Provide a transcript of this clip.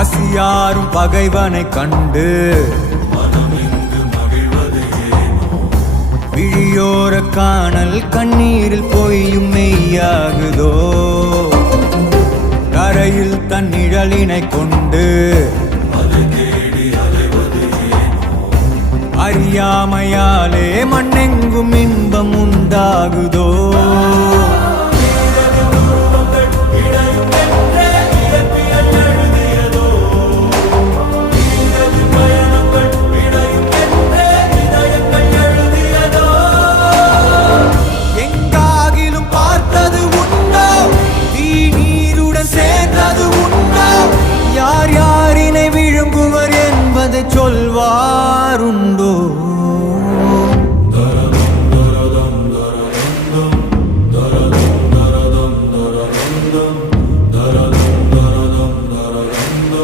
பசியாரும் பகைவனை கண்டு விழியோர காணல் கண்ணீரில் பொய்யும் மெய்யாகுதோ கரையில் தன் நிழலினை கொண்டு அறியாமையாலே மண்ணெங்கும் இன்பம் உண்டாகுதோ